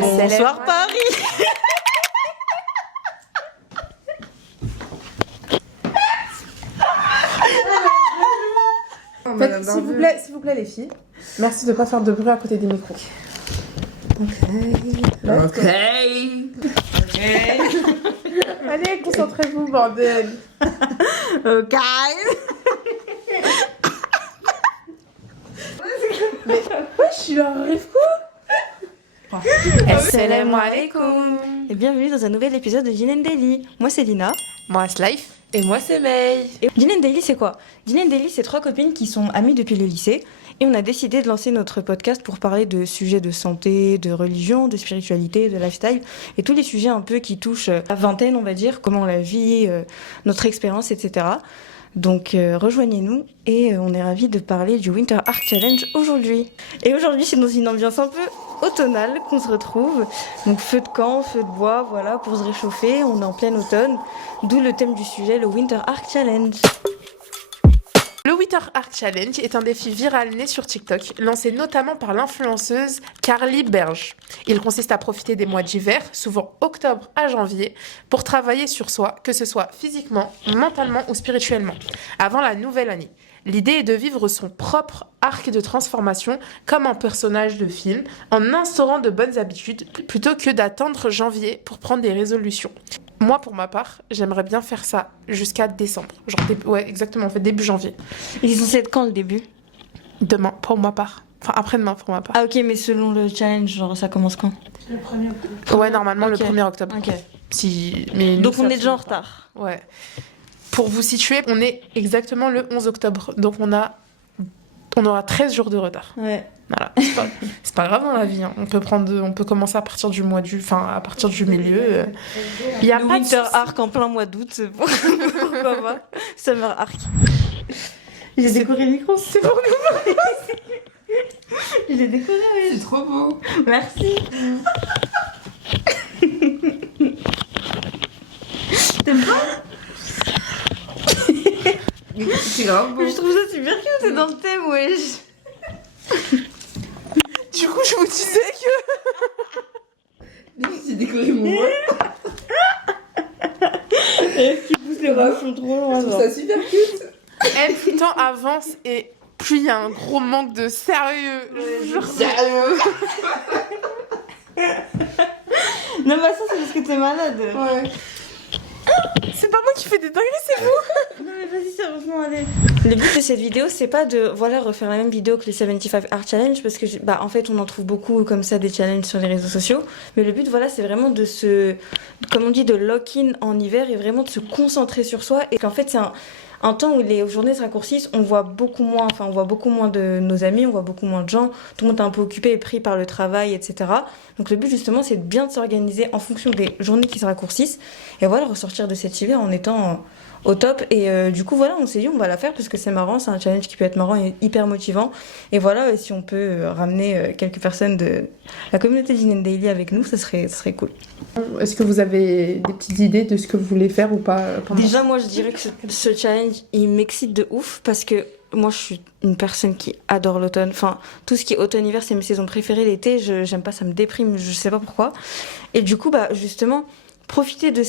Bonsoir Paris. Faites, s'il vous plaît les filles, merci de pas faire de bruit à côté des micros. Ok. Allez, concentrez-vous, bordel. Ok. Je suis là, arrive quoi? Assalamu alaikum. Et bienvenue dans un nouvel épisode de Gin and Daily. Moi c'est Lina. Moi, Slife. Et moi, c'est May. Et Gin and Daily c'est quoi? Gin and Daily c'est 3 copines qui sont amies depuis le lycée. Et on a décidé de lancer notre podcast pour parler de sujets de santé, de religion, de spiritualité, de lifestyle. Et tous les sujets un peu qui touchent la vingtaine on va dire, comment la vie, notre expérience, etc. Donc rejoignez-nous et on est ravis de parler du Winter Art Challenge aujourd'hui. Et aujourd'hui c'est dans une ambiance un peu automnale qu'on se retrouve. Donc feu de camp, feu de bois, voilà, pour se réchauffer. On est en plein automne, d'où le thème du sujet, le Winter Art Challenge. Le Winter Art Challenge est un défi viral né sur TikTok, lancé notamment par l'influenceuse Carly Berge. Il consiste à profiter des mois d'hiver, souvent octobre à janvier, pour travailler sur soi, que ce soit physiquement, mentalement ou spirituellement, avant la nouvelle année. L'idée est de vivre son propre arc de transformation comme un personnage de film, en instaurant de bonnes habitudes, plutôt que d'attendre janvier pour prendre des résolutions. Moi, pour ma part, j'aimerais bien faire ça jusqu'à décembre. Ouais, exactement, en fait, début janvier. Ils sont censés être quand le début? Demain, pour ma part. Enfin, après-demain, pour ma part. Ah ok, mais selon le challenge, genre ça commence quand? Le 1er octobre. Ouais, normalement, Ok. le 1er octobre. Ok. Mais Donc nous, on ça est déjà en absolument pas. retard. Ouais. Pour vous situer, on est exactement le 11 octobre. Donc on aura 13 jours de retard. Ouais. Voilà. C'est pas grave dans la vie. Hein. On peut commencer à partir du à partir du milieu. Il y a Le pas de Winter souci. Arc en plein mois d'août, c'est bon. Pourquoi pas? Summer Arc. J'ai décoré le micro, c'est pour nous. Je l'ai décoré, oui. C'est trop beau. Merci. T'aimes pas? C'est grave beau. Je trouve ça super cute, c'est dans le thème, wesh. Du coup, je vous disais que J'ai décoré mon mois. Tu pousses les bouchons trop loin. Je trouve ça super cute. plus le temps avance et plus il y a un gros manque de sérieux. Genre, Sérieux? Non, bah ça, c'est parce que t'es malade. Ouais. c'est pas moi qui fais des dingueries, c'est vous. Non mais vas-y sérieusement allez. Le but de cette vidéo c'est pas de refaire la même vidéo que les 75 Art Challenge parce que en fait on en trouve beaucoup comme ça des challenges sur les réseaux sociaux mais le but c'est vraiment comme on dit de lock-in en hiver et vraiment de se concentrer sur soi et qu'en fait c'est un temps où les journées se raccourcissent, on voit beaucoup moins de nos amis, on voit beaucoup moins de gens, tout le monde est un peu occupé et pris par le travail, etc. Donc le but justement c'est bien de s'organiser en fonction des journées qui se raccourcissent et ressortir de cet hiver en étant au top et du coup on s'est dit on va la faire parce que c'est marrant, c'est un challenge qui peut être marrant et hyper motivant et et si on peut ramener quelques personnes de la communauté Gin and Daily avec nous, ça serait cool. Est-ce que vous avez des petites idées de ce que vous voulez faire ou pas pendant... Déjà moi je dirais que ce challenge il m'excite de ouf parce que moi je suis une personne qui adore l'automne, enfin tout ce qui est automne-hiver c'est mes saisons préférées, l'été j'aime pas, ça me déprime, je sais pas pourquoi et du coup justement profiter de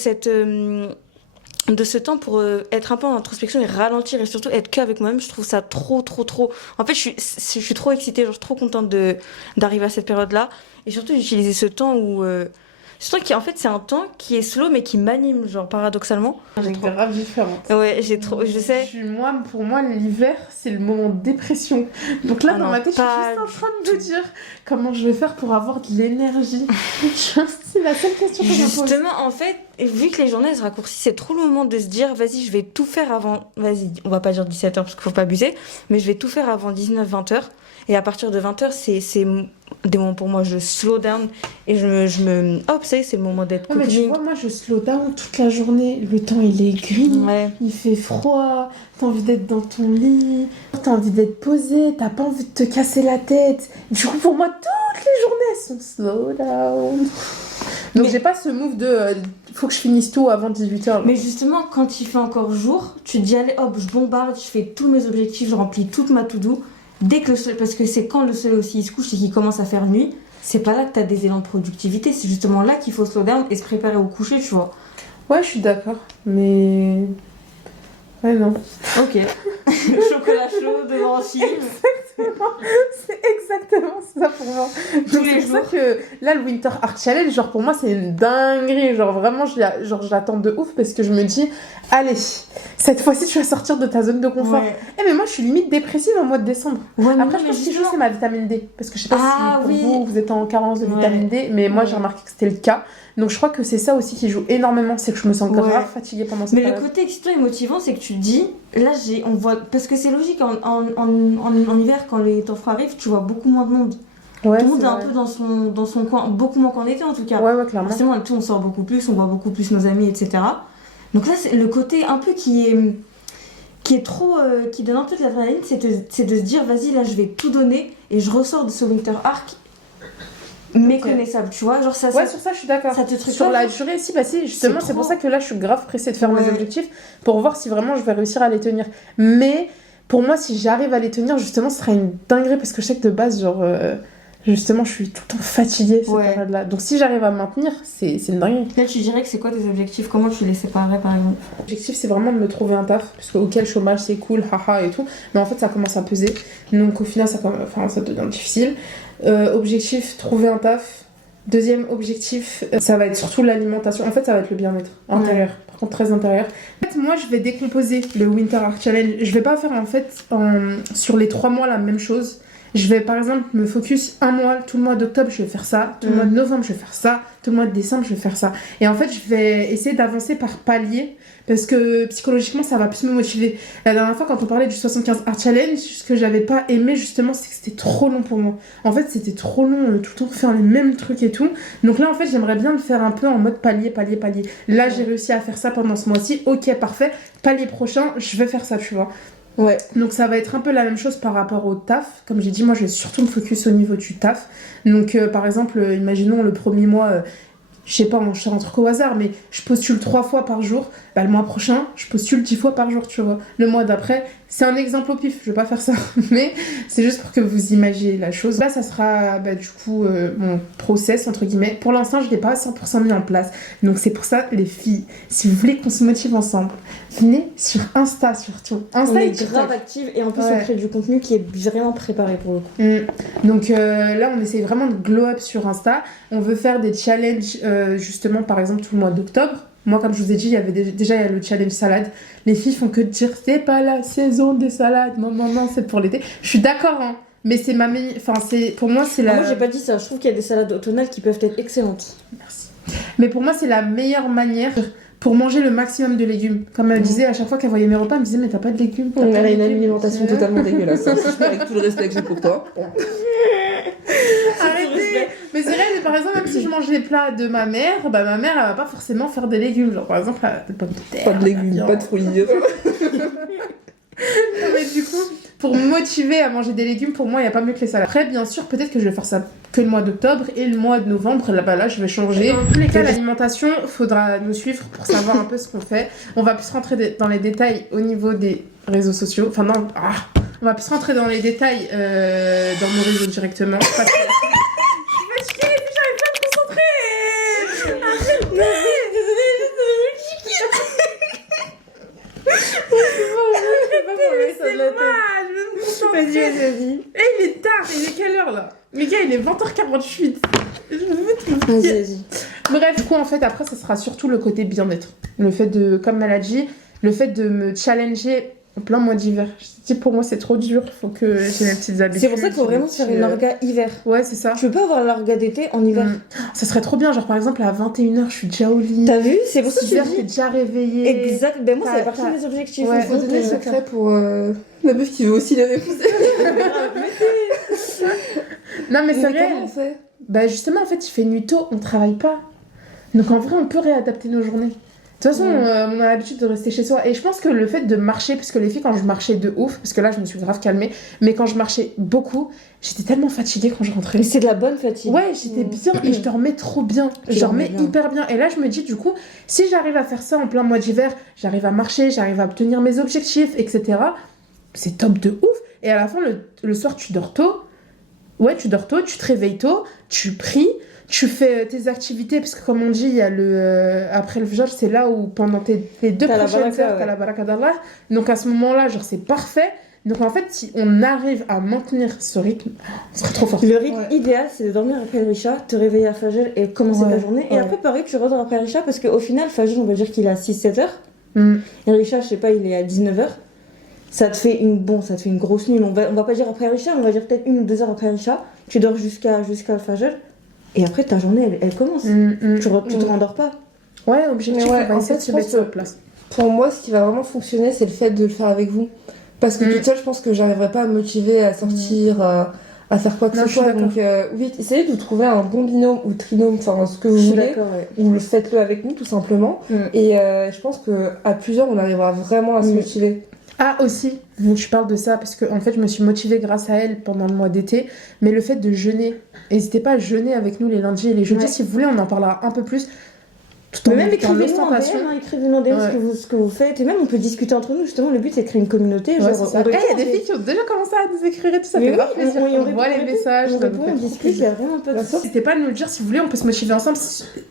ce temps pour être un peu en introspection et ralentir et surtout être qu'avec moi-même, je trouve ça trop. En fait, je suis trop excitée, genre trop contente d'arriver à cette période-là et surtout d'utiliser ce temps où en fait c'est un temps qui est slow mais qui m'anime genre paradoxalement. C'est grave différent. Ouais, je sais. Pour moi, l'hiver, c'est le moment de dépression. Donc là, Ah dans non, ma tête, je suis pas juste en train de me dire comment je vais faire pour avoir de l'énergie. C'est la seule question que je me pose. Justement, en fait, vu que les journées elles se raccourcissent, c'est trop le moment de se dire vas-y, je vais tout faire avant. Vas-y, on va pas dire 17h parce qu'il faut pas abuser, mais je vais tout faire avant 19-20h. Et à partir de 20h, c'est des moments pour moi, je slow down et hop, ça y est, c'est le moment d'être Ouais, mais tu cocooning. vois, moi, je slow down toute la journée. Le temps, il est gris. Ouais. Il fait froid. T'as envie d'être dans ton lit. T'as envie d'être posé. T'as pas envie de te casser la tête. Du coup, pour moi, toutes les journées, elles sont slow down. Donc, Mais- j'ai pas ce move de faut que je finisse tout avant 18h. Mais justement, quand il fait encore jour, tu te dis allez hop, je bombarde, je fais tous mes objectifs, je remplis toute ma to-do. dès que le soleil, parce que c'est quand le soleil aussi il se couche et qu'il commence à faire nuit, c'est pas là que t'as des élans de productivité, c'est justement là qu'il faut slow down et se préparer au coucher, tu vois. Ouais, je suis d'accord, mais... Ouais, non. Ok. Chocolat chaud devant un film. C'est exactement ça pour moi. Tous les C'est pour jours. ça que là, le Winter Art Challenge, genre pour moi, c'est une dinguerie. Genre vraiment, je l'attends de ouf parce que je me dis, allez, cette fois-ci, tu vas sortir de ta zone de confort. Ouais. Eh, mais moi, je suis limite dépressive au mois de décembre. Ouais, mais Après, non, je mais pense que justement- c'est ma vitamine D. Parce que je sais pas Ah, si oui. pour vous êtes en carence de Ouais. vitamine D, mais moi, Ouais. j'ai remarqué que c'était le cas. Donc, je crois que c'est ça aussi qui joue énormément, c'est que je me sens grave Ouais. fatiguée pendant cette Mais le période. côté excitant et motivant, c'est que tu te dis, là, on voit, parce que c'est logique, en hiver, quand les temps froids arrivent, tu vois beaucoup moins de monde. Ouais, Tout le monde c'est est un vrai. peu dans son coin, beaucoup moins qu'en été en tout cas. Ouais, ouais, clairement. Forcément, on sort beaucoup plus, on voit beaucoup plus nos amis, etc. Donc là, c'est le côté un peu qui est trop, qui donne un peu de l'adrénaline, c'est de se dire, vas-y, là, je vais tout donner et je ressors de ce Winter Arc méconnaissable, tu vois. Genre, Ouais, sur ça, je suis d'accord. ça te truc Sur pas, la genre. durée, si, bah si, justement, C'est c'est pour trop. ça que là, je suis grave pressée de faire mes Ouais. objectifs pour voir si vraiment je vais réussir à les tenir. Mais pour moi, si j'arrive à les tenir, justement, ce sera une dinguerie parce que je sais que de base, genre, justement, je suis tout le temps fatiguée cette Ouais. période-là. Donc, si j'arrive à me maintenir, c'est une dinguerie. Là, tu dirais que c'est quoi tes objectifs? Comment tu les séparais, par exemple? L'objectif, c'est vraiment de me trouver un taf, parce qu'au le chômage, c'est cool, haha et tout. Mais en fait, ça commence à peser. Donc, au final, ça devient difficile. Objectif, trouver un taf. Deuxième objectif, ça va être surtout l'alimentation. En fait, ça va être le bien-être intérieur. Par contre, très intérieur. En fait, moi, je vais décomposer le Winter Art Challenge. Je vais pas faire, en fait, sur les 3 mois la même chose. Je vais, par exemple, me focus un mois. Tout le mois d'octobre, je vais faire ça. Tout le mois de novembre, je vais faire ça. Tout le mois de décembre, je vais faire ça. Et en fait, je vais essayer d'avancer par paliers. Parce que psychologiquement, ça va plus me motiver. La dernière fois, quand on parlait du 75 Art Challenge, ce que j'avais pas aimé, justement, c'est que c'était trop long pour moi. En fait, c'était trop long, tout le temps faire les mêmes trucs et tout. Donc là, en fait, j'aimerais bien le faire un peu en mode palier. Là, j'ai réussi à faire ça pendant ce mois-ci. Ok, parfait. Palier prochain, je vais faire ça, tu vois. Ouais. Donc ça va être un peu la même chose par rapport au taf. Comme j'ai dit, moi, je vais surtout me focus au niveau du taf. Donc, par exemple, imaginons le premier mois... je sais pas, je fais un truc au hasard, mais je postule 3 fois par jour. Bah, le mois prochain, je postule 10 fois par jour, tu vois. Le mois d'après, c'est un exemple au pif, je vais pas faire ça, mais c'est juste pour que vous imaginiez la chose. Là, ça sera du coup mon process, entre guillemets. Pour l'instant, je l'ai pas à 100% mis en place. Donc c'est pour ça, les filles, si vous voulez qu'on se motive ensemble, venez sur Insta surtout. Insta On et est TikTok. grave active et en plus, Ouais. on crée du contenu qui est vraiment préparé pour le coup. Donc là, on essaye vraiment de glow up sur Insta. On veut faire des challenges, justement, par exemple, tout le mois d'octobre. Moi, comme je vous ai dit, il y avait déjà il y a le challenge salade. Les filles font que dire c'est pas la saison des salades. Non, c'est pour l'été. Je suis d'accord, hein. Mais c'est ma meilleure. Enfin, pour moi, c'est la. Moi, j'ai pas dit ça. Je trouve qu'il y a des salades automnales qui peuvent être excellentes. Merci. Mais pour moi, c'est la meilleure manière pour manger le maximum de légumes. Comme elle disait, à chaque fois qu'elle voyait mes repas, elle me disait, mais t'as pas de légumes. t'as pas de légumes. totalement dégueulasse. Hein. Avec tout le respect que j'ai pour toi. Arrêtez. Mais c'est vrai, par exemple, même si je mange les plats de ma mère, bah ma mère, elle va pas forcément faire des légumes. Genre, par exemple, des pommes de terre. Pas de légumes, viande. pas de fruits. Non, mais du coup, pour me motiver à manger des légumes, pour moi, il n'y a pas mieux que les salades. Après, bien sûr, peut-être que je vais faire ça que le mois d'octobre et le mois de novembre. Là, je vais changer. Dans tous les cas, l'alimentation, faudra nous suivre pour savoir un peu ce qu'on fait. On va plus rentrer dans les détails au niveau des réseaux sociaux. Enfin, non, on va plus rentrer dans les détails dans nos réseaux directement. Parce que... Je suis fatiguée, j'arrive pas à me concentrer. Vas-y. Eh, il est tard, il est quelle heure là? Les gars, il est 20h48. Vas-y. Bref, du coup, en fait, après, ça sera surtout le côté bien-être. Le fait de, comme elle a dit, le fait de me challenger en plein mois d'hiver. Je dis, pour moi, c'est trop dur, faut que j'ai mes petites habitudes. C'est pour ça qu'il faut vraiment se faire une orga hiver. Ouais, c'est ça. Tu peux pas avoir l'orga d'été en hiver. Ça serait trop bien, genre par exemple, à 21h, je suis déjà au lit. T'as vu? C'est pour ça que je 6h, te t'es dis. déjà réveillée. Exact. Ben moi, ça T'as- fait partie de t'as- mes objectifs. Ouais. Faut donner le secret pour la meuf qui veut aussi les repousser. Non, mais c'est Mais vrai. comment on fait? Bah justement, en fait, il fait nuit tôt, on travaille pas. Donc en vrai, on peut réadapter nos journées. De toute façon, on a l'habitude de rester chez soi. Et je pense que le fait de marcher, parce que les filles, quand je marchais de ouf, parce que là, je me suis grave calmée, mais quand je marchais beaucoup, j'étais tellement fatiguée quand je rentrais. Mais c'est de la bonne fatigue. Ouais, j'étais bien et je dormais trop bien. Tu Je dormais dormais bien. hyper bien. Et là, je me dis, du coup, si j'arrive à faire ça en plein mois d'hiver, j'arrive à marcher, j'arrive à obtenir mes objectifs, etc., c'est top de ouf. Et à la fin, le soir, tu dors tôt. Ouais, tu dors tôt, tu te réveilles tôt, tu pries, tu fais tes activités, parce que comme on dit, il y a après le Fajr, c'est là où pendant les 2 T'as la prochaines baraka, heures, t'as la baraka d'Allah. Donc à ce moment-là, genre, c'est parfait. Donc en fait, si on arrive à maintenir ce rythme, on serait trop fort. Le rythme idéal, c'est de dormir après le Risha, te réveiller à Fajr et commencer ta journée. Et ouais. après, pareil, tu redors après le Risha parce qu'au final, Fajr, on va dire qu'il est à 6-7 heures. Mm. Et le Risha, je sais pas, il est à 19 heures. Ça te fait une grosse nuit. On va pas dire après le Risha, on va dire peut-être 1 ou 2 heures après le Risha. Tu dors jusqu'à le Fajr. Et après, ta journée, elle commence. Tu te rendors pas. Ouais, objectif, Mais ouais, on va en essayer fait, de se je mettre pense sur que- place. Pour moi, ce qui va vraiment fonctionner, c'est le fait de le faire avec vous. Parce que toute seule, je pense que j'arriverai pas à me motiver à sortir, à faire quoi que Non, ce je suis soit. d'accord. Donc, oui, essayez de trouver un bon binôme ou trinôme, enfin ce que vous voulez, D'accord, ouais. ou faites-le avec nous tout simplement. Et je pense qu'à plusieurs, on arrivera vraiment à se motiver. Ah, aussi, donc je parle de ça parce que en fait, je me suis motivée grâce à elle pendant le mois d'été. Mais le fait de jeûner, n'hésitez pas à jeûner avec nous les lundis et les jeudis. Ouais. Si vous voulez, on en parlera un peu plus. Tout Mais en même évitant écrivez-nous en DM, l'ostentation. écrivez-nous en DM Ouais. ce que vous faites. Et même, on peut discuter entre nous. Justement, le but, c'est de créer une communauté. Ouais, Genre, c'est ça. on répond Il y a des à filles qui ont déjà commencé à nous écrire et tout ça. Mais fait oui, grave plaisir. on On répond, voit les messages. on ça nous répond, fait on trop discute, il plaisir. y a vraiment pas de soucis. N'hésitez pas à nous le dire si vous voulez, on peut se motiver ensemble.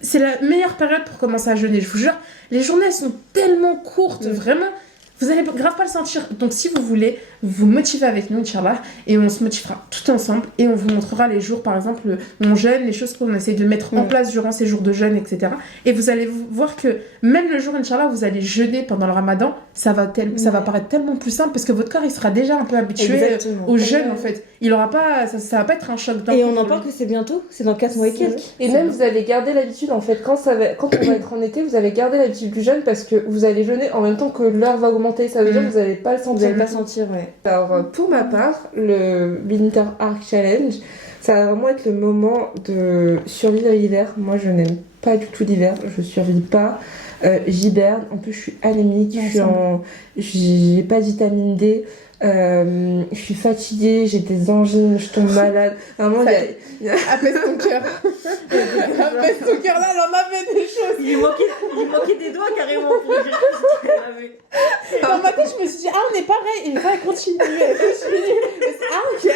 C'est la meilleure période pour commencer à jeûner. Je vous jure, les journées elles sont tellement courtes, vraiment. Vous allez grave pas le sentir. Donc si vous voulez, vous motivez avec nous, Inch'Allah, et on se motivera tout ensemble et on vous montrera les jours, par exemple, où on jeûne, les choses qu'on essaye de mettre en place durant ces jours de jeûne, etc. Et vous allez voir que même le jour, Inch'Allah, vous allez jeûner pendant le Ramadan, ça va paraître tellement plus simple parce que votre corps il sera déjà un peu habitué Exactement. au jeûne en fait. Il aura pas, ça va pas être un choc d'un Et coup on en pour parle lui. que c'est bientôt, c'est dans 4 mois et quelques. Et même, vous allez garder l'habitude, en fait, quand on va être en été, vous allez garder l'habitude du jeûne parce que vous allez jeûner en même temps que l'heure va augmenter. Ça veut dire que vous n'allez pas le Vous sentir. allez pas sentir, ouais. Alors, pour ma part, le Winter Arc Challenge, ça va vraiment être le moment de survivre à l'hiver. Moi, je n'aime pas du tout l'hiver, je survis pas. J'hiberne, en plus, je suis anémique, j'ai pas de vitamine D. Je suis fatiguée, j'ai des angines, je tombe malade. Vraiment, il y a... Apaise ton cœur. Apaise ton cœur, là, elle en avait des choses. Il lui manquait des doigts carrément pour dire ce qu'elle avait. Dans ma tête, je me suis dit, ah, on est pareil. Et elle continue. Ah, ok.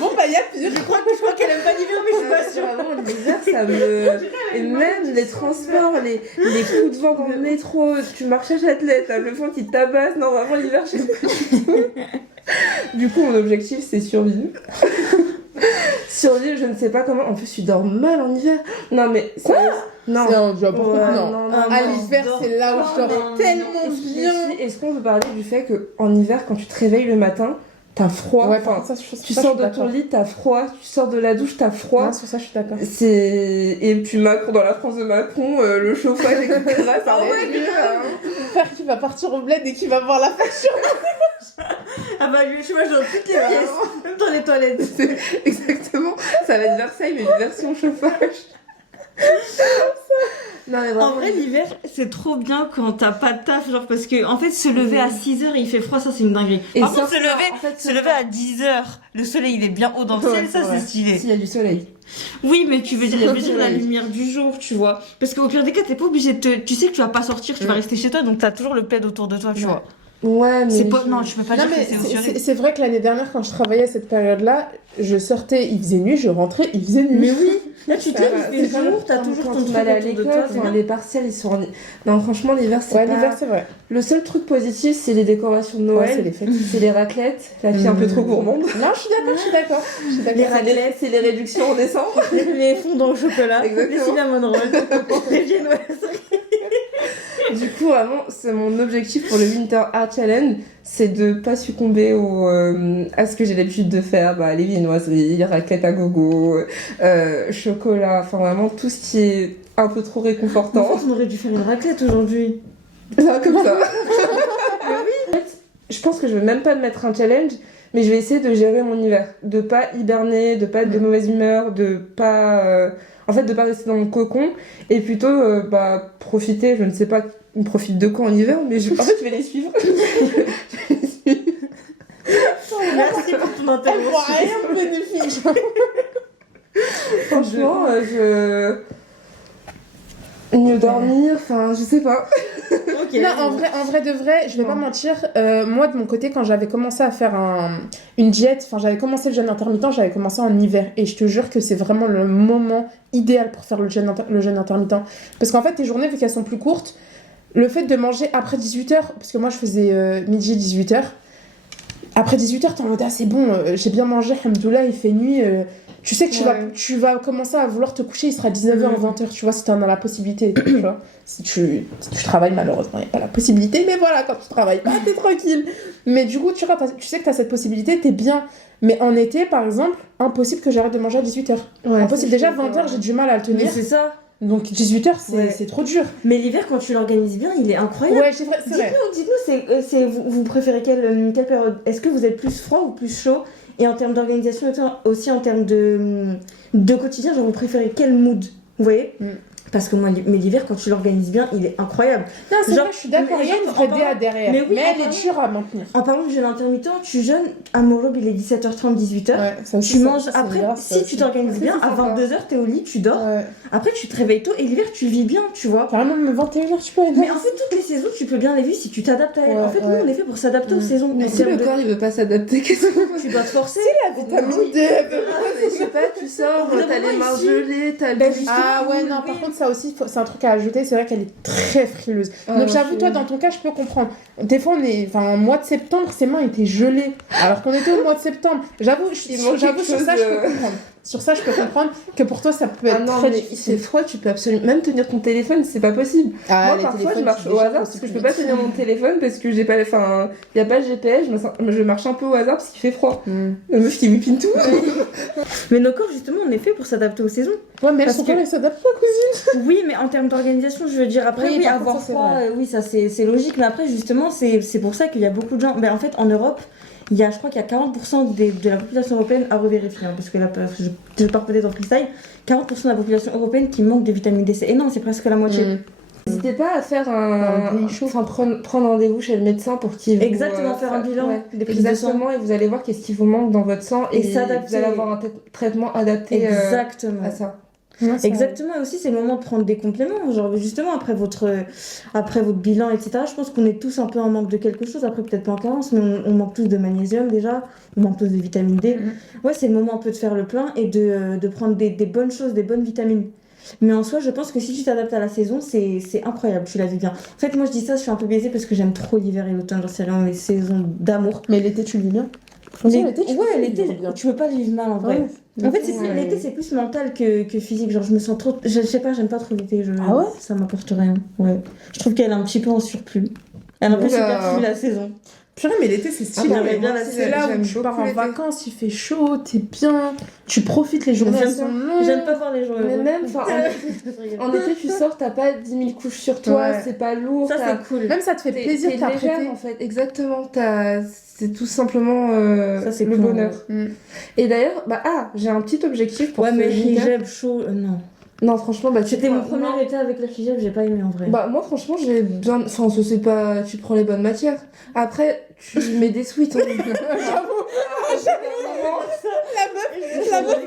Bon, bah, il y a pire. Je crois qu'elle aime pas l'hiver, mais je suis pas sûre. Vraiment, l'hiver, ça me... Et même les transports, les coups de vent dans le métro, tu marches à Châtelet, t'as le vent qui te tabasse. Non, vraiment, l'hiver, je sais pas du tout. Du coup, mon objectif, c'est survivre. Survivre, je ne sais pas comment. En plus, tu dors mal en hiver. Non, mais... Quoi? Non. Non, je vois pas. Ouais, Non. non, non, À non. l'hiver, c'est là où je dors tellement bien. Est-ce qu'on peut parler du fait qu'en hiver, quand tu te réveilles le matin, t'as froid? Ouais, Enfin, ça, tu sors de ton lit, t'as froid. Tu sors de la douche, t'as froid. Non, sur ça, je suis d'accord. Et puis Macron, dans la France de Macron, le chauffage, etc. Ça Ah ouais, Mon père qui va partir au bled et qui va voir la facture. Ah bah, lui, je vois, dans toutes les pièces, même dans les toilettes. C'est exactement. Ça va être Versailles, mais une version chauffage. Non, mais vraiment. En vrai, l'hiver, c'est trop bien quand t'as pas de taf, genre, parce que, en fait, se lever à 6h, il fait froid, ça, c'est une dinguerie. Et Par contre, sortir, en fait, se lever à 10h, le soleil, il est bien haut dans le ciel, ça, c'est stylé. S'il y a du soleil. Oui, mais tu veux dire, S'il y a je veux du dire la soleil. lumière du jour, tu vois. Parce qu'au pire des cas, t'es pas obligé de tu sais que tu vas pas sortir, tu vas rester chez toi, donc t'as toujours le plaid autour de toi, tu vois. Ouais, mais. C'est pas, non, je peux pas Non, dire mais que c'est assuré. c'est vrai que l'année dernière, quand je travaillais à cette période-là, je sortais, il faisait nuit, je rentrais, il faisait nuit. Mais oui, là, tu Ça te lèves, va, il fait c'est jour, t'as Quand toujours ton tu truc vas aller à autour de l'école, toi, c'est enfin, bien. les partiels, ils sont. Non, franchement, l'hiver, c'est Ouais, pas. l'hiver, c'est vrai. Le seul truc positif, c'est les décorations de Ouais, c'est Noël. les fêtes. C'est les raclettes. La fille un peu trop gourmande. Non, je suis d'accord, je suis d'accord. Je suis d'accord. Les raclettes, C'est les réductions en décembre. les fondants au chocolat, les Exactement. cinnamon rolls, les viennoises. Du coup, vraiment, c'est mon objectif pour le Winter Art Challenge, c'est de pas succomber à ce que j'ai l'habitude de faire, les viennoiseries, raclettes à gogo, chocolat, enfin vraiment tout ce qui est un peu trop En réconfortant. fait, on aurait dû faire une raclette aujourd'hui. Ça, comme ça. En fait, je pense que je vais même pas me mettre un challenge, mais je vais essayer de gérer mon hiver, de pas hiberner, de pas être de mauvaise humeur, de pas de pas rester dans mon cocon et plutôt profiter, je ne sais pas on profite de quoi en hiver, mais en fait je vais les suivre. Merci pour ton Elle voit intervention. rien de bénéfique. Franchement, mieux dormir, enfin je sais pas. Ok. Non, en vrai de vrai, je vais pas mentir. Moi, de mon côté, quand j'avais commencé à faire une diète, enfin, j'avais commencé le jeûne intermittent, j'avais commencé en hiver. Et je te jure que c'est vraiment le moment idéal pour faire le jeûne intermittent. Parce qu'en fait, tes journées, vu qu'elles sont plus courtes, le fait de manger après 18h, parce que moi, je faisais midi, 18h. Après 18h, t'es en mode, ah, c'est bon, j'ai bien mangé, hamdoulah, il fait nuit. Tu sais que tu vas commencer à vouloir te coucher, il sera 19h, 20h, tu vois, si t'en as la possibilité, tu vois. Si tu travailles, malheureusement, il n'y a pas la possibilité, mais voilà, quand tu travailles pas, t'es tranquille. Mais du coup, tu sais que t'as cette possibilité, t'es bien. Mais en été, par exemple, impossible que j'arrête de manger à 18h. Impossible, déjà 20h, j'ai du mal à le tenir. Mais c'est ça. Donc 18h, c'est trop dur. Mais l'hiver, quand tu l'organises bien, il est incroyable. Ouais, c'est vrai. Dites-nous, vous préférez quelle période? Est-ce que vous êtes plus froid ou plus chaud? Et en termes d'organisation, aussi en termes de quotidien, genre vous préférez quel mood? Vous voyez? Parce que moi, mais l'hiver, quand tu l'organises bien, il est incroyable. Non, c'est genre, vrai, je suis d'accord. Il y a une vraie DA derrière. Mais elle est dure à maintenir. En parlant de jeûne intermittent, tu jeûnes à mon job, il est 17h30, 18h. Ouais, ça aussi, tu ça, manges ça, après, grave, si tu t'organises bien, à 22h, t'es au lit, tu dors. Ouais. Après, tu te réveilles tôt et l'hiver, tu vis bien, tu vois. Carrément, même 21h, tu peux aller. Mais en fait, toutes les saisons, tu peux bien les vivre si tu t'adaptes à elles. En fait, nous, on est fait pour s'adapter aux saisons. Mais si le corps il veut pas s'adapter, qu'est-ce que tu dois te forcer. La vitamine D. je sais pas, tu sors, t'as les mains gelées, t'as le. Ah ouais, non, par contre, ça aussi, c'est un truc à ajouter, c'est vrai qu'elle est très frileuse. Donc j'avoue, toi, dans ton cas, je peux comprendre. Des fois, en mois de septembre, ses mains étaient gelées, alors qu'on était au mois de septembre. J'avoue, sur ça, je peux comprendre. Sur ça, je peux comprendre que pour toi, ça peut être très difficile. C'est froid, tu peux absolument. Même tenir ton téléphone, c'est pas possible. Moi, parfois, je marche au hasard parce que je peux pas tenir mon téléphone parce que j'ai pas. Enfin, il y a pas le GPS, je marche un peu au hasard parce qu'il fait froid. La meuf qui whippine tout. Mais nos corps, justement, on est fait pour s'adapter aux saisons. Ouais, mais son corps, il s'adapte pas, cousine. Oui, mais en termes d'organisation, je veux dire, après, oui, avoir froid, oui, ça c'est logique. Mais après, justement, c'est pour ça qu'il y a beaucoup de gens. En fait, en Europe, je crois qu'il y a 40% de la population européenne à revérifier, hein, parce que là, je pars peut-être en freestyle, 40% de la population européenne qui manque de vitamine D. C'est énorme, c'est presque la moitié. N'hésitez pas à faire prendre rendez-vous chez le médecin pour qu'il exactement, faire un bilan, des prises de sang. Exactement, et vous allez voir qu'est-ce qui vous manque dans votre sang et vous allez avoir un traitement adapté à ça. Ouais, exactement, et aussi c'est le moment de prendre des compléments, genre justement après votre bilan, etc. Je pense qu'on est tous un peu en manque de quelque chose, après peut-être pas en carence, mais on manque tous de magnésium déjà, on manque tous de vitamine D. Ouais, c'est le moment un peu de faire le plein et de prendre des bonnes choses, des bonnes vitamines. Mais en soi, je pense que si tu t'adaptes à la saison, c'est incroyable, tu la vis bien. En fait, moi je dis ça, je suis un peu biaisée parce que j'aime trop l'hiver et l'automne, genre c'est vraiment mes saisons d'amour. Mais l'été, tu le vis bien? L'été, tu peux pas le vivre mal en vrai. En fait, l'été, c'est plus mental que physique. Genre, je me sens trop. Je sais pas, j'aime pas trop l'été. Ah ouais? Ça m'apporte rien. Ouais. Je trouve qu'elle est un petit peu en surplus. Elle a un peu superflue la saison. Purée, mais l'été, c'est stylé. C'est là où tu pars en vacances, il fait chaud, t'es bien, tu profites, les journées sont longues. J'aime pas voir les journées. Mais même, en été, tu sors, t'as pas 10 000 couches sur toi, c'est pas lourd. Ça, c'est cool. Même ça te fait plaisir, t'as légère, en fait. Exactement, c'est tout simplement ça, c'est le cool, bonheur. Et d'ailleurs, j'ai un petit objectif pour ce mais hijab chaud, non. Non, franchement, c'était mon premier été avec la hijab, j'ai pas aimé en vrai. Moi, franchement, j'ai bien. Enfin, ce c'est pas. Tu prends les bonnes matières. Après, tu mets des sweats. J'avoue. La meuf,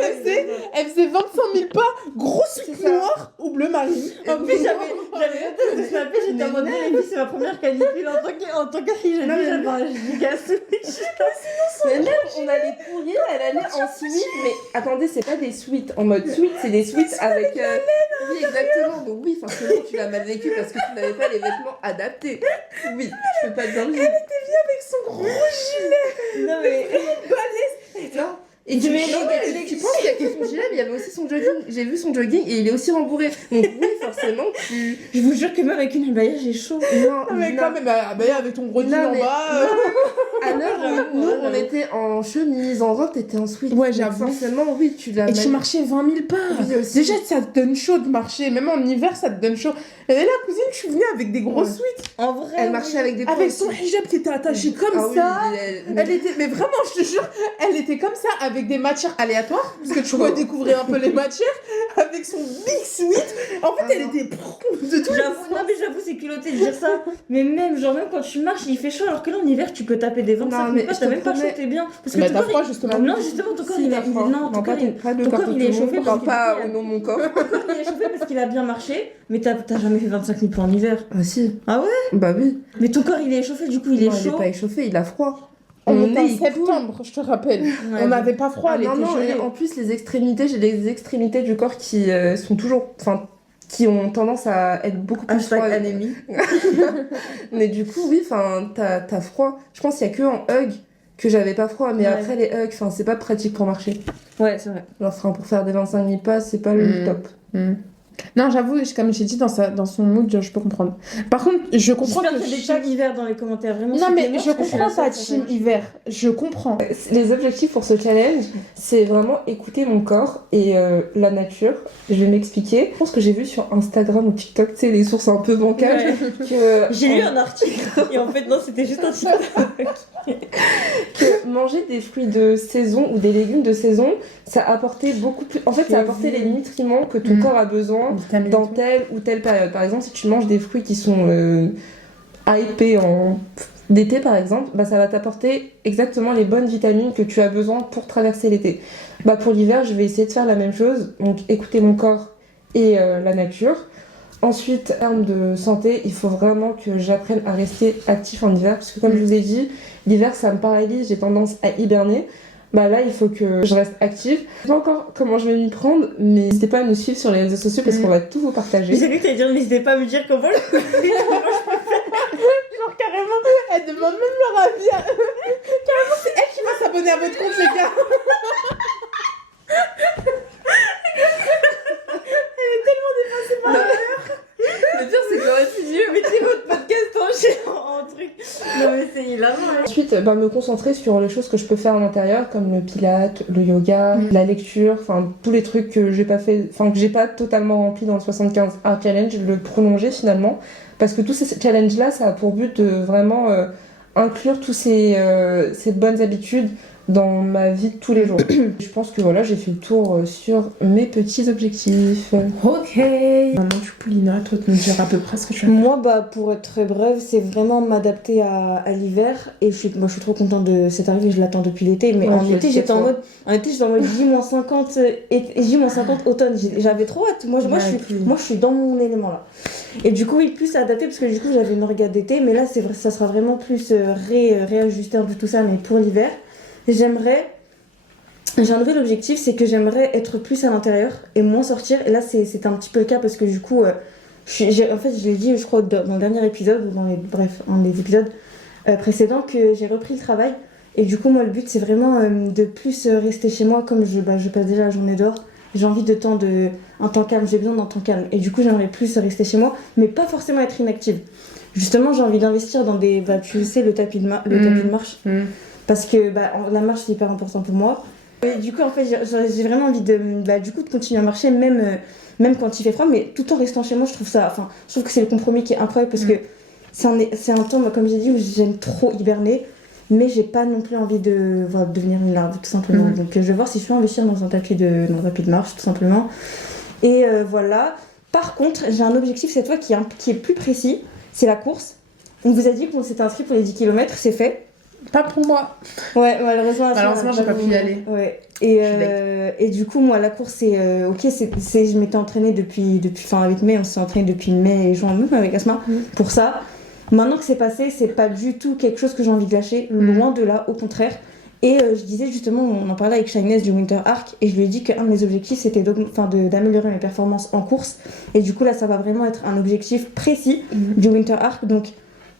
elle faisait 25 000 pas, gros sweat noir ou bleu marine. En plus, j'avais de snapper, j'étais en mode, c'est ma première canicule en tant que fille, j'avais un giga switch. Mais même, on allait pourrir, elle allait en sweat, mais attendez, c'est pas des sweats en mode sweat, c'est des sweats avec. Oui, exactement. Donc, oui, forcément, tu l'as mal vécu parce que tu n'avais pas les vêtements adaptés. Oui, je peux pas te dire. Elle était bien avec son gros gilet. Non, mais. Balèze. Non. Et tu penses qu'il y a que son gilet, mais il y avait aussi son jogging. J'ai vu son jogging et il est aussi rembourré. Donc oui, forcément, Je vous jure que même avec une abaya, j'ai chaud. Non, mais quand même, abaya avec ton gros jean en bas. À l'heure où nous, on était en chemise, en robe, t'étais en sweat. Ouais, j'avoue. Forcément, oui, tu l'as. Et tu marchais 20 000 pas. Oui, déjà, ça te donne chaud de marcher. Même en hiver, ça te donne chaud. Et là, cousine, tu venais avec des gros sweats. En vrai. Elle marchait avec des avec son hijab qui était attaché comme ça. Elle était. Mais vraiment, je te jure, elle était comme ça, avec des matières aléatoires. Parce que tu pouvais découvrir un peu les matières. Avec son big sweat. En fait, elle était de tout. J'avoue, c'est culotté de dire ça. Mais même, genre, même quand tu marches, il fait chaud. Alors que là, en hiver, tu peux taper les 25 Non, 000 mais pas, je t'as te même pas promets- chaud, t'es bien. Parce que Bah, ton t'as corps, froid, justement. Non, justement, ton corps, Si, il t'as a... froid. Non, ton corps, il... pas de ton corps, corps il est tout le monde. échauffé Je parle parce pas que- au nom de mon corps. Ton corps, il est échauffé parce qu'il a bien marché, mais t'as jamais fait 25 000 pas en hiver. Ah si. Ah ouais? Bah oui. Mais ton corps, il est échauffé, du coup, il est Non, il est chaud. pas échauffé, il a froid. On Mon était en nez, il coule. septembre, je te rappelle. Ouais, On n'avait pas froid, Ah, elle non, était non, gelée. et en plus, les extrémités, j'ai les extrémités du corps qui sont toujours. Enfin, qui ont tendance à être beaucoup plus Hashtag froides. anémie. Mais du coup, oui, enfin, t'as froid. Je pense qu'il y a que en hug que j'avais pas froid, mais Ouais. après les hugs, enfin, c'est pas pratique pour marcher. Ouais, c'est vrai. Genre, enfin, pour faire des 25 000 pas, c'est pas le top. Non, j'avoue, comme j'ai dit, dans son mood, je peux comprendre. Par contre, je comprends J'espère que... qu'il y a des teams hiver dans les commentaires, vraiment. Non, mais soutenez-moi, je parce que suis comprends la ta seule team hiver. Je comprends. Les objectifs pour ce challenge, c'est vraiment écouter mon corps et la nature. Je vais m'expliquer. Je pense que j'ai vu sur Instagram ou TikTok, tu sais, les sources un peu bancales, que J'ai lu un article et en fait non c'était juste un TikTok. que manger des fruits de saison ou des légumes de saison, ça apportait beaucoup plus. En fait, ça apportait les nutriments que ton corps a besoin dans telle ou telle période. Par exemple, si tu manges des fruits qui sont hypés d'été, par exemple, bah, ça va t'apporter exactement les bonnes vitamines que tu as besoin pour traverser l'été. Bah, pour l'hiver, je vais essayer de faire la même chose, donc écouter mon corps et la nature. Ensuite, en termes de santé, il faut vraiment que j'apprenne à rester actif en hiver, parce que comme je vous ai dit, l'hiver ça me paralyse, j'ai tendance à hiberner. Bah là, il faut que je reste active. Je sais pas encore comment je vais m'y prendre, mais n'hésitez pas à nous suivre sur les réseaux sociaux parce qu'on va tout vous partager. J'ai cru que t'allais dire n'hésitez pas à me dire comment. Genre carrément. Elle demande même leur avis. Carrément, c'est elle qui va s'abonner à votre compte, les gars. Le pire, c'est que j'aurais pu dire. Mettez votre podcast en truc. Non mais c'est hilarant. Hein. Ensuite, bah, me concentrer sur les choses que je peux faire en intérieur, comme le pilate, le yoga, la lecture, enfin tous les trucs que j'ai pas fait, enfin que j'ai pas totalement rempli dans le 75 Art Challenge, le prolonger finalement, parce que tous ces challenges là, ça a pour but de vraiment inclure tous ces bonnes habitudes dans ma vie de tous les jours. Je pense que voilà, j'ai fait le tour sur mes petits objectifs. Ok. Maintenant, du coup, Lina, toi, tu nous diras à peu près ce que tu as fait. Moi, bah, pour être très brève, c'est vraiment m'adapter à l'hiver. Et moi, je suis trop contente de cette arrivée, je l'attends depuis l'été. Mais Ouais, en je été, le sais, j'étais en toi. mode, J-50 et J-50 automne. J'avais trop hâte. Moi, je suis dans mon élément là. Et du coup, oui, plus adapté parce que du coup, j'avais une orga d'été. Mais là, c'est vrai, ça sera vraiment plus réajuster un peu tout ça, mais pour l'hiver. J'ai un nouvel objectif, c'est que j'aimerais être plus à l'intérieur et moins sortir. Et là, c'est un petit peu le cas parce que du coup, en fait, je l'ai dit, je crois, dans le dernier épisode, ou un des épisodes précédents, que j'ai repris le travail. Et du coup, moi, le but, c'est vraiment de plus rester chez moi, comme je passe déjà la journée dehors. J'ai envie un temps calme, j'ai besoin d'un temps calme. Et du coup, j'aimerais plus rester chez moi, mais pas forcément être inactive. Justement, j'ai envie d'investir dans tu sais, le tapis de marche. Parce que la marche c'est hyper important pour moi. Et du coup en fait j'ai vraiment envie de continuer à marcher même quand il fait froid, mais tout en restant chez moi. Je trouve que c'est le compromis qui est incroyable parce que c'est un temps, comme j'ai dit, où j'aime trop hiberner, mais j'ai pas non plus envie de devenir une larve tout simplement. Donc je vais voir si je peux investir dans un tapis de marche tout simplement. Et voilà. Par contre j'ai un objectif cette fois qui est plus précis, c'est la course. On vous a dit qu'on s'était inscrit pour les 10 km, c'est fait. Pas pour moi. Ouais, malheureusement, j'ai pas pu y aller. Ouais. Et du coup, moi, la course, je m'étais entraînée depuis avec mai, on s'est entraîné depuis mai et juin, même avec Asma, pour ça. Maintenant que c'est passé, c'est pas du tout quelque chose que j'ai envie de lâcher, loin de là, au contraire. Et je disais justement, on en parlait avec Shinez du Winter Arc, et je lui ai dit qu'un de mes objectifs, c'était d'améliorer mes performances en course. Et du coup, là, ça va vraiment être un objectif précis du Winter Arc. Donc,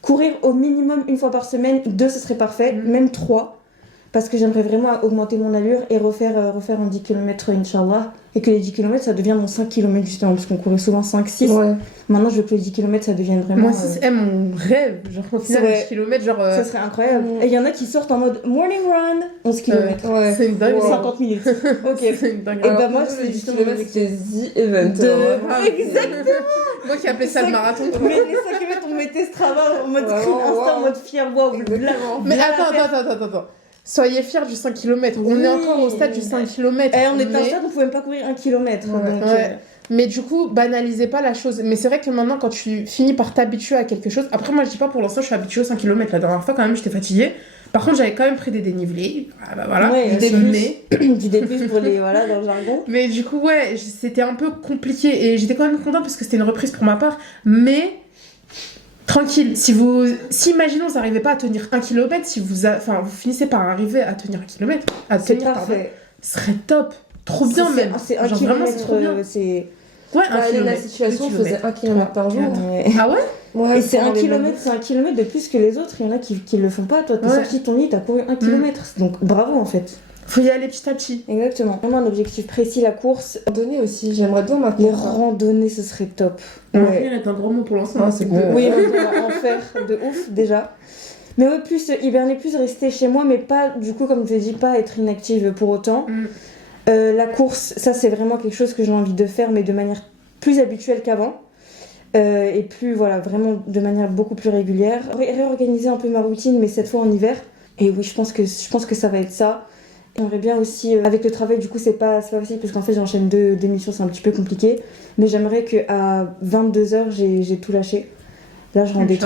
courir au minimum une fois par semaine, 2 ce serait parfait, même 3, parce que j'aimerais vraiment augmenter mon allure et refaire en 10 km Inch'Allah, et que les 10 km ça devienne mon 5 km justement, parce qu'on courait souvent 5-6. Ouais. Maintenant je veux que les 10 km ça devienne vraiment... Moi aussi c'est mon rêve, genre au final 10 km, genre... Ça serait incroyable. Et il y en a qui sortent en mode morning run, 11 km. Ouais. C'est une dingue. 50 minutes. Ok. C'est une dingue. Et bah moi c'est 10 km c'était The Event. Exactement. Moi qui appelais ça le marathon. Mais les 5 km on mettait Strava en mode screen Insta, en mode fier, wow. Mais attends. Soyez fiers du 5 km. On est encore au stade du 5 km. Et on était en stade, on pouvait même pas courir 1 km. Ouais. Mais du coup, banalisez pas la chose. Mais c'est vrai que maintenant, quand tu finis par t'habituer à quelque chose... Après, moi, je dis pas pour l'instant, je suis habituée aux 5 km. La dernière fois, quand même, j'étais fatiguée. Par contre, j'avais quand même pris des dénivelés. Ah bah voilà, Ouais, des mais... Du début pour les, voilà, dans le jargon. Mais du coup, ouais, c'était un peu compliqué. Et j'étais quand même contente parce que c'était une reprise pour ma part. Mais... Tranquille, si imaginons vous n'arrivez pas à tenir 1 km, si vous finissez par arriver à tenir 1 km, C'est parfait. ce serait top, trop bien même. C'est 1 Genre, km, vraiment, c'est trop bien. c'est... Ouais, 1 Bah, km. la situation 2 faisait 1 km par jour. Ah ouais? Ouais, Et c'est pour 1 les km, c'est 1 km de plus que les autres. Il y en a qui le font pas. Toi, t'es Ouais. sorti de ton lit, t'as couru 1 km. Donc bravo en fait. Faut y aller petit à petit. Exactement. Vraiment un objectif précis, la course. randonnées aussi, j'aimerais bien Les maintenir ça. randonnées, ce serait top. Ouais. est un gros mot pour l'instant. Ah, c'est bon. Oui, on va en faire de ouf déjà. Mais ouais, plus hiberner, plus rester chez moi, mais pas, du coup, comme je l'ai dit, pas être inactive pour autant. La course, ça c'est vraiment quelque chose que j'ai envie de faire, mais de manière plus habituelle qu'avant. Et plus, voilà, vraiment de manière beaucoup plus régulière. Réorganiser un peu ma routine, mais cette fois en hiver. Et oui, je pense que ça va être ça. J'aimerais bien aussi, avec le travail, du coup, c'est pas facile, parce qu'en fait, j'enchaîne deux missions, c'est un petit peu compliqué. Mais j'aimerais qu'à 22h, j'ai tout lâché. Là, je rends des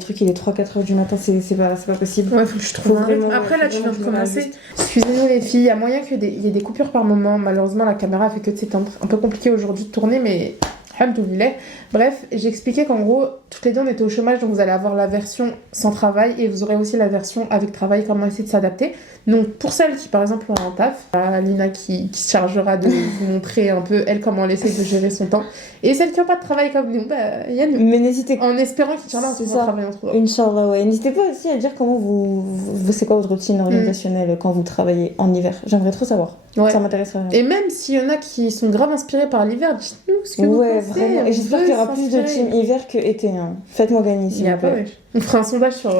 trucs, il est 3-4 heures du matin, c'est pas possible. Ouais, faut que je trouve un rythme. vraiment- Après, là, tu viens de faut vraiment que je me commencer. Excusez-nous, les filles, il y a moyen qu'il y ait des coupures par moment. Malheureusement, la caméra fait que c'est un peu compliqué aujourd'hui de tourner, mais. Alhamdoulilah. Bref, j'expliquais qu'en gros, toutes les deux on était au chômage, donc vous allez avoir la version sans travail et vous aurez aussi la version avec travail, comment essayer de s'adapter. Donc pour celles qui par exemple ont un taf, Lina qui se chargera de vous montrer un peu elle comment elle essaie de gérer son temps. Et celles qui n'ont pas de travail comme nous, il y a nous. Mais n'hésitez pas. En espérant qu'Inch'Allah on C'est pourra ça. travailler entre nous. Inch'Allah, ouais. N'hésitez pas aussi à dire comment c'est quoi votre routine organisationnelle quand vous travaillez en hiver. J'aimerais trop savoir. Ouais. Ça m'intéresserait. Et même s'il y en a qui sont grave inspirés par l'hiver, dites-nous ce que vous Ouais, pensez. vraiment. Et On j'espère veut qu'il y aura plus de s'inspirer. team hiver que été. Hein. Faites-moi gagner, Il s'il y a vous pas, plaît. ouais. On fera un sondage sur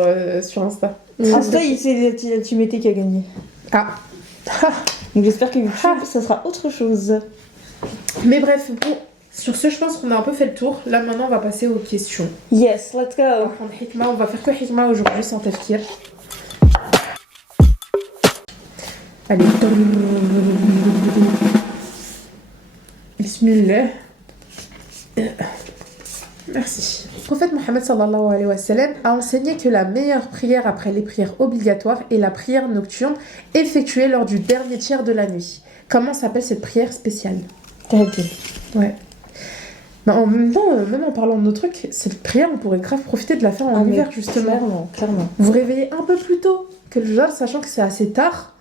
Insta. Insta, c'est la team été qui a gagné. Ah. Donc j'espère que YouTube, ça sera autre chose. Mais bref, bon, sur ce, je pense qu'on a un peu fait le tour. Là, maintenant, on va passer aux questions. Yes, let's On va go. prendre Hikma, on va faire que Hikma aujourd'hui sans tafkir. Allez. Bismillah. Merci. Le prophète Mohammed sallallahu alayhi wa sallam a enseigné que la meilleure prière après les prières obligatoires est la prière nocturne effectuée lors du dernier tiers de la nuit. Comment s'appelle cette prière spéciale? Tahajjud. Ouais. Bah, en même temps, même en parlant de nos trucs, cette prière, on pourrait grave profiter de la faire en Ah, mais hiver justement. Clairement. Vous réveillez un peu plus tôt que le genre, sachant que c'est assez tard.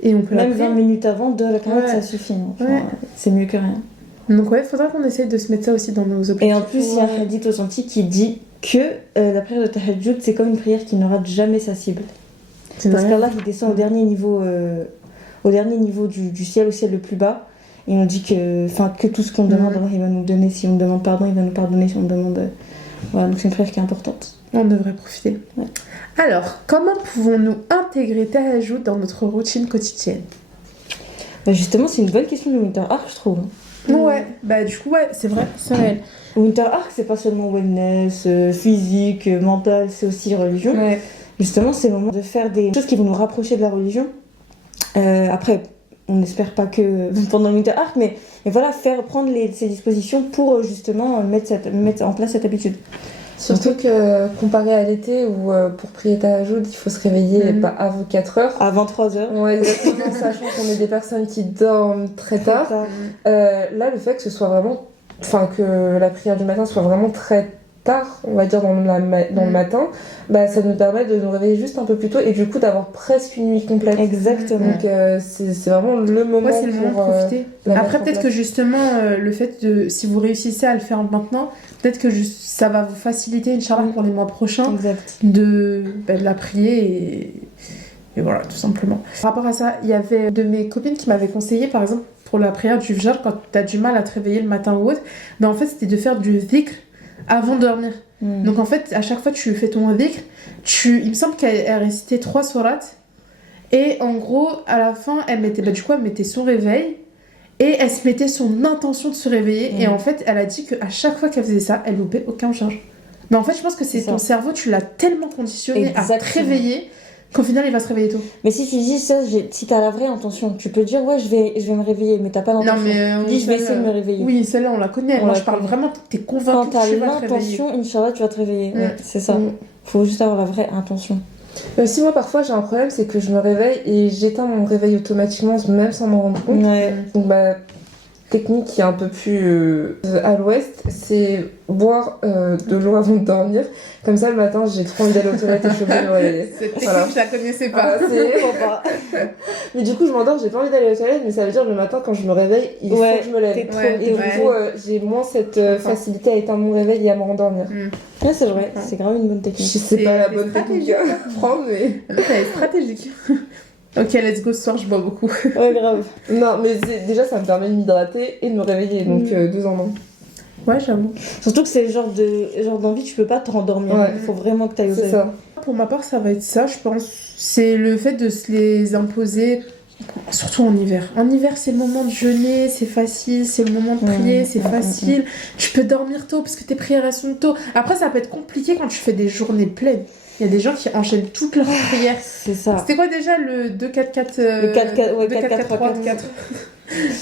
Et on peut la Même prier. 20 minutes avant, 2 la Ouais. ça suffit. Hein. Ouais. Enfin, c'est mieux que rien. Donc ouais, faudra qu'on essaye de se mettre ça aussi dans nos objectifs. Et en plus, il y a un hadith authentique qui dit que la prière de Tahajjud, c'est comme une prière qui ne rate jamais sa cible. C'est Parce vrai. qu'Allah, il descend au dernier niveau du ciel, au ciel le plus bas. Et on dit que tout ce qu'on demande, Allah, il va nous donner. Si on demande pardon, il va nous pardonner. Si on demande... Voilà, donc c'est une prière qui est importante. On devrait profiter. Ouais. Alors, comment pouvons-nous intégrer Tahajjud dans notre routine quotidienne? Bah justement, c'est une bonne question de Winter Arc, je trouve. Ouais, bah du coup, ouais, c'est vrai, c'est réel. Winter Arc, c'est pas seulement wellness, physique, mental, c'est aussi religion. Ouais. Justement, c'est le moment de faire des choses qui vont nous rapprocher de la religion. Après, on n'espère pas que pendant le Winter Arc, mais voilà, prendre ces dispositions pour justement mettre en place cette habitude. Surtout que comparé à l'été où pour prier Tahajjud, il faut se réveiller pas avant 4 heures. À 23h. Ouais, exactement, sachant qu'on est des personnes qui dorment très tard. Là, le fait que ce soit vraiment. Enfin, que la prière du matin soit vraiment très tard, on va dire dans le matin, bah, ça nous permet de nous réveiller juste un peu plus tôt et du coup d'avoir presque une nuit complète. Exactement. Donc c'est vraiment le moment Ouais, c'est le moment pour de profiter. la mettre Après, en peut-être place. que justement, le fait de, si vous réussissez à le faire maintenant, peut-être que ça va vous faciliter, Inch'Allah, pour les mois prochains, Exact. de la prier et voilà, tout simplement. Par rapport à ça, il y avait de mes copines qui m'avaient conseillé, par exemple, pour la prière du Fajr, quand tu as du mal à te réveiller le matin ou autre, ben en fait, c'était de faire du dhikr avant de dormir. Donc en fait, à chaque fois que tu fais ton dhikr, il me semble qu'elle récitait 3 sourates. Et en gros, à la fin, elle mettait son réveil. Et elle se mettait son intention de se réveiller. Et en fait, elle a dit qu'à chaque fois qu'elle faisait ça, elle loupait aucun charge. Mais en fait, je pense que c'est C'est ça. ton cerveau, tu l'as tellement conditionné à te Exactement. réveiller qu'au final, il va se réveiller tôt. Mais si tu dis ça, si t'as la vraie intention, tu peux dire ouais, je vais me réveiller, mais t'as pas l'intention. Tu dis je vais essayer de me réveiller. Oui, celle-là, on la connaît. On Moi, la je parle connaît. vraiment, t'es Quand convaincu t'as que tu vas te réveiller. l'intention, Inch'Allah, tu vas te réveiller. Mm. Ouais, c'est ça. Faut juste avoir la vraie intention. Si moi parfois j'ai un problème, c'est que je me réveille et j'éteins mon réveil automatiquement même sans m'en rendre compte. Ouais. Donc technique qui est un peu plus à l'ouest, c'est boire de l'eau avant de dormir. Comme ça le matin j'ai trop envie d'aller aux toilettes et je suis obligée de me réveiller. Cette technique, Voilà. je la connaissais pas. Mais du coup je m'endors, j'ai pas envie d'aller aux toilettes, mais ça veut dire le matin quand je me réveille, il faut que je me lève. t'es trop- Et du coup j'ai moins cette facilité à éteindre mon réveil et à me rendormir. Ouais, c'est vrai, c'est grave une bonne technique. Je sais pas la C'est bonne technique à prendre, mais... Elle est stratégique. Ok, let's go, ce soir, je bois beaucoup. Ouais, grave. Non, mais déjà ça me permet de m'hydrater et de me réveiller, donc 2 en 1. Ouais, j'avoue. Surtout que c'est le genre d'envie, tu peux pas te rendormir. Ouais. Il faut vraiment que tu ailles aux C'est toilettes. ça. Pour ma part, ça va être ça, je pense. C'est le fait de se les imposer, surtout en hiver. En hiver, c'est le moment de jeûner, c'est facile, c'est le moment de prier, c'est facile. Tu peux dormir tôt parce que tes prières elles sont tôt. Après, ça peut être compliqué quand tu fais des journées pleines. Il y a des gens qui enchaînent toutes leurs prières. C'est ça. C'était quoi déjà le 2-4-4 Le 4-4, ouais, 2-4-4-3-4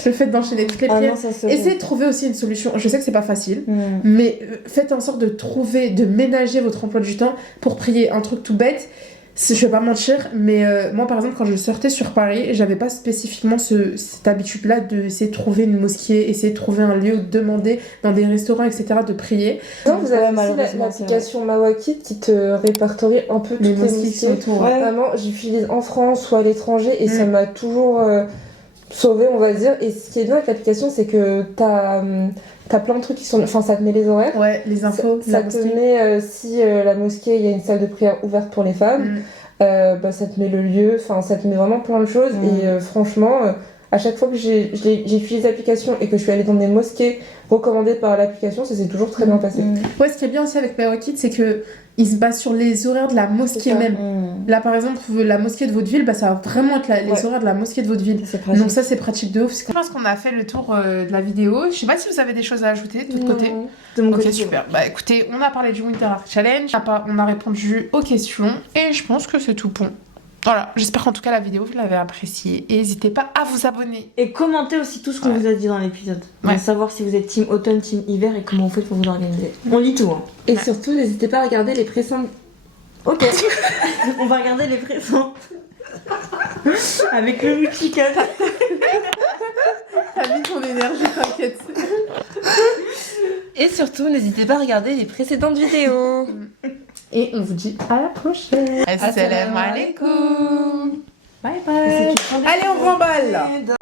Le fait d'enchaîner toutes les Ah prières. non, ça c'est Essayez de trouver aussi une solution. Je sais que c'est pas facile, bon. mais faites en sorte de ménager votre emploi du temps pour prier. Un truc tout bête, je vais pas mentir, mais moi par exemple quand je sortais sur Paris, j'avais pas spécifiquement cette habitude-là d'essayer de trouver une mosquée, essayer de trouver un lieu, demander dans des restaurants, etc. de prier. Non, vous avez Ouais, aussi malheureusement, l'application Mawakit qui te répertorie un peu toutes Les les mosquées qui mosquées. sont autour. Ouais. Vraiment, j'utilise en France ou à l'étranger et ça m'a toujours sauvée, on va dire. Et ce qui est bien avec l'application, c'est que t'as plein de trucs qui sont... Enfin, ça te met les horaires. Ouais, les infos, Ça te met si la mosquée, il y a une salle de prière ouverte pour les femmes. Ça te met le lieu, enfin ça te met vraiment plein de choses et franchement à chaque fois que j'ai utilisé l'application et que je suis allée dans des mosquées recommandées par l'application, ça s'est toujours très bien passé. Ouais, ce qui est bien aussi avec Mawakit, c'est que il se base sur les horaires de la mosquée C'est ça. même. Là par exemple, la mosquée de votre ville, ça va vraiment être les Ouais. horaires de la mosquée de votre ville. C'est pratique. Donc ça c'est pratique de ouf. Je pense qu'on a fait le tour de la vidéo. Je sais pas si vous avez des choses à ajouter de votre côté. De mon Ok, côté, super. Bah écoutez, on a parlé du Winter Art Challenge, on a répondu aux questions et je pense que c'est tout bon. Voilà, j'espère qu'en tout cas la vidéo vous l'avez appréciée et n'hésitez pas à vous abonner. Et commentez aussi tout ce qu'on Ouais. vous a dit dans l'épisode. Ouais. Pour savoir si vous êtes team automne, team hiver et comment vous faites pour vous organiser. On lit tout, hein. Et surtout, n'hésitez pas à regarder les précédents. Ok. On va regarder les présents. Avec le multicam. T'as mis ton énergie, t'inquiète. Et surtout, n'hésitez pas à regarder les précédentes vidéos. Et on vous dit à la prochaine. Assalamu alaikum. Bye bye. Allez, on remballe.